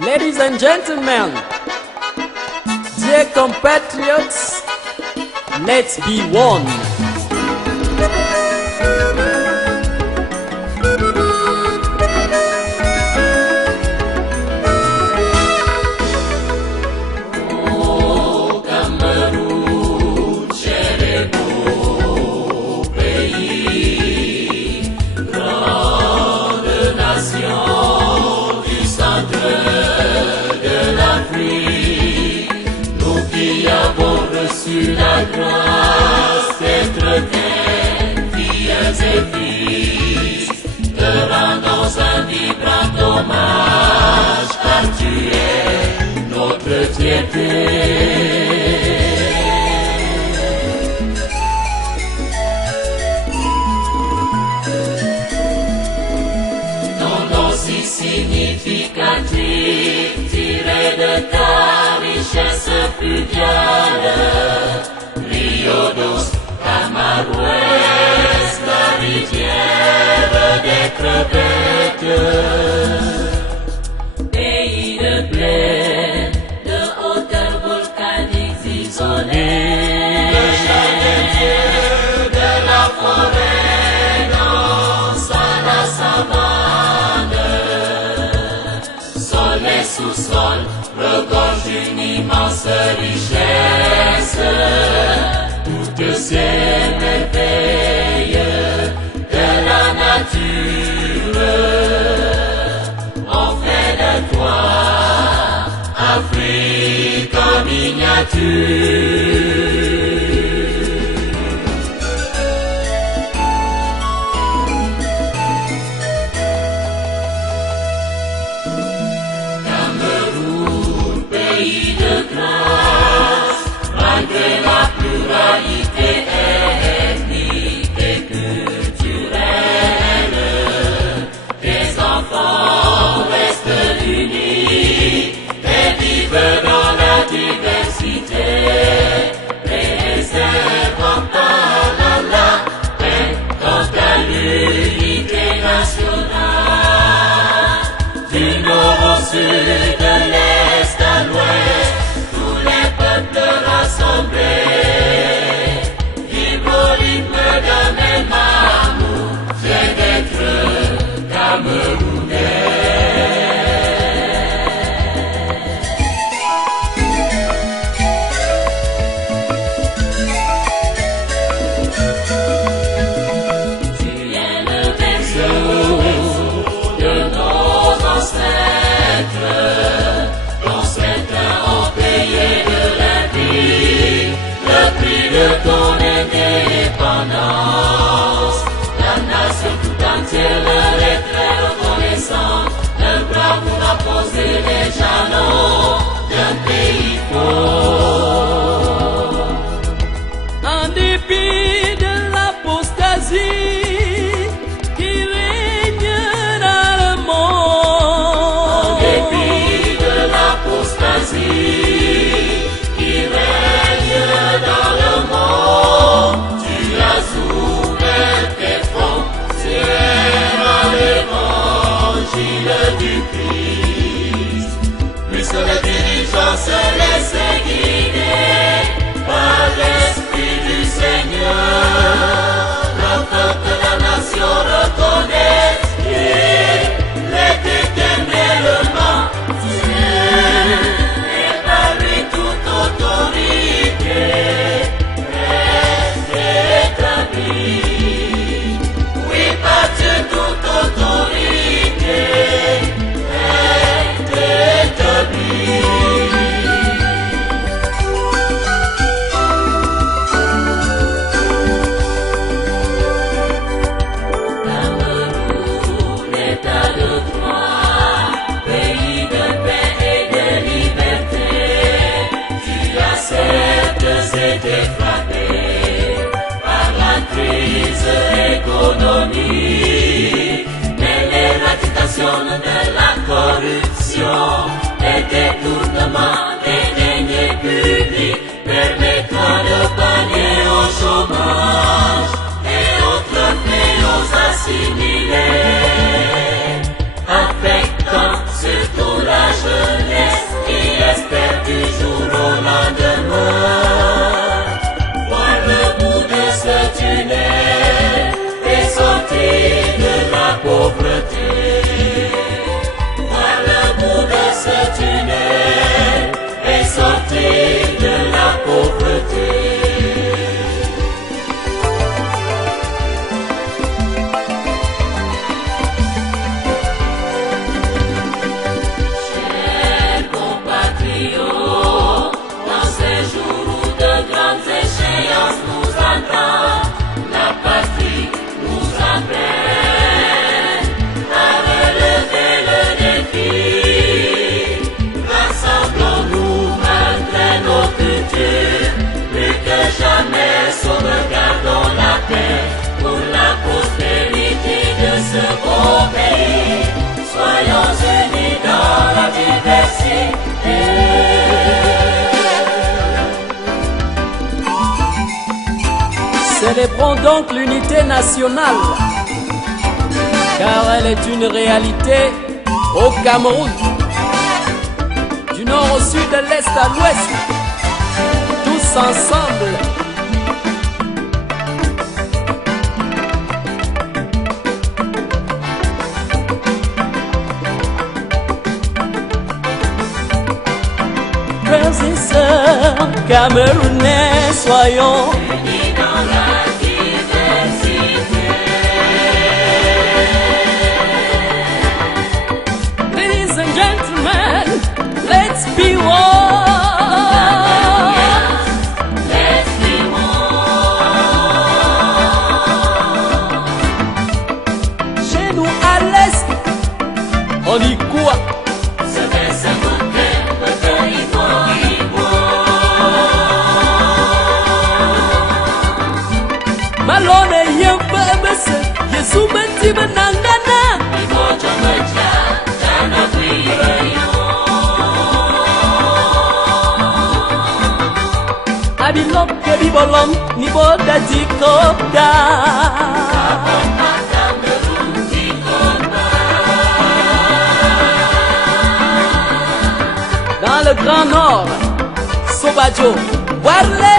Ladies and gentlemen, dear compatriots, let's be one. Sur la grâce d'être pères, filles et fils, te rendons un vibrant hommage, car tu es notre fierté. Ton nom si significatif, tiré de ta richesse fluviale, Rio dos Camarouès, la rivière des crevettes, pays de plaine, de hauteurs volcaniques isolées, le jardin Dieu de la forêt danse à la savane, sol et sous-sol regorge d'une immense richesse. Toutes ces merveilles de la nature ont fait de toi Afrique en miniature. Cameroun, pays de grâce, malgré la pluralité ethnique et culturelle, tes enfants restent unis et vivent dans la diversité, préservant par la paix dans ta l'unité nationale. Du nord au sud, de l'est à l'ouest, tous les peuples rassemblés, vivre au rythme d'un même amour, fier d'être Camerounais. Tu es le berceau de nos ancêtres, dont certains ont payé de la vie le prix de ton indépendance. La nation tout entière leur est très reconnaissante. Leur bravoure a posé les jalons d'un pays fort. En dépit de l'apostasie qui règne dans le monde, En dépit de l'apostasie qui règne dans le monde, tu as ouvert tes frontières à l'évangile du Christ. Puisque les dirigeants se laissent guider par l'Esprit du Seigneur, afin que la nation reconnaisse qu'il est éternellement Dieu, et par lui toute autorité est établie. Oui, par Dieu toute autorité est établie. Cameroun, État de droit, pays de paix et de liberté, tu acceptes et t'es frappé par la crise économique, mais l'éradication de la corruption et détournement des deniers publics permettra de pallier au chômage et autres fléaux assimilés, affectant surtout la jeunesse. Défendons donc l'unité nationale, car elle est une réalité au Cameroun. Du nord au sud, de l'est à l'ouest, tous ensemble. Frères et sœurs camerounais, soyons unis dans la diversité. Ladies and gentlemen, let's be one. Let's be one. Chez nous à l'est, on dit quoi? Se fait sa beauté, beauté, il faut. Malone yembabese, Yesu beti benangana. Il faut que me tient, t'en as pris Abilok kebi bolom, ni boda dikopda. Dans le Grand Nord, Sobajo, Warle.